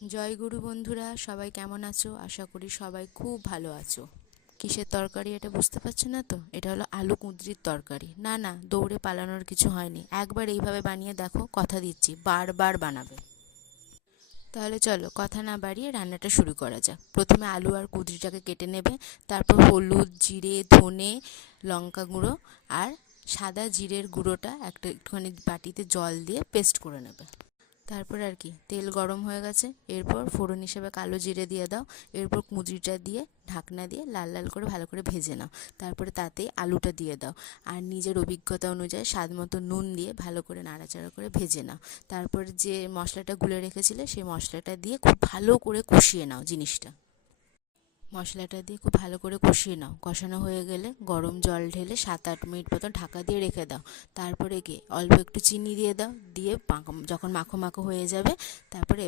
জয় গুরু বন্ধুরা, সবাই কেমন আছো? আশা করি সবাই খুব ভালো আছো। কিসের তরকারি এটা বুঝতে পারছো না তো? এটা হলো আলু কুঁদরির তরকারি। না না, দৌড়ে পালানোর কিছু হয়নি, একবার এইভাবে বানিয়ে দেখো, কথা দিচ্ছি বারবার বানাবে। তাহলে চলো কথা না বাড়িয়ে রান্নাটা শুরু করা যাক। প্রথমে আলু আর কুঁদরিটাকে কেটে নেবে, তারপর হলুদ, জিরে, ধনে, লঙ্কা গুঁড়ো আর সাদা জিরের গুঁড়োটা একটুখানি বাটিতে জল দিয়ে পেস্ট করে নেবে। তারপর আর কি, তেল গরম হয়ে গেছে, এরপর ফোড়ন হিসেবে কালো জিরে দিয়ে দাও। এরপর কুঁদরিটা দিয়ে ঢাকনা দিয়ে লাল লাল করে ভালো করে ভেজে নাও। তারপরে তাতেই আলুটা দিয়ে দাও, আর নিজের অভিজ্ঞতা অনুযায়ী স্বাদ মতো নুন দিয়ে ভালো করে নাড়াচাড়া করে ভেজে নাও। তারপর যে মশলাটা গুলে রেখেছিলে সেই মশলাটা দিয়ে খুব ভালো করে কষিয়ে নাও জিনিসটা। মশলাটা দিয়ে খুব ভালো করে কষিয়ে নাও। কষানো হয়ে গেলে গরম জল ঢেলে 7-8 মিনিট মতো ঢাকা দিয়ে রেখে দাও। তারপরে অল্প একটু চিনি দিয়ে দাও, দিয়ে যখন মাখো মাখো হয়ে যাবে, তারপরে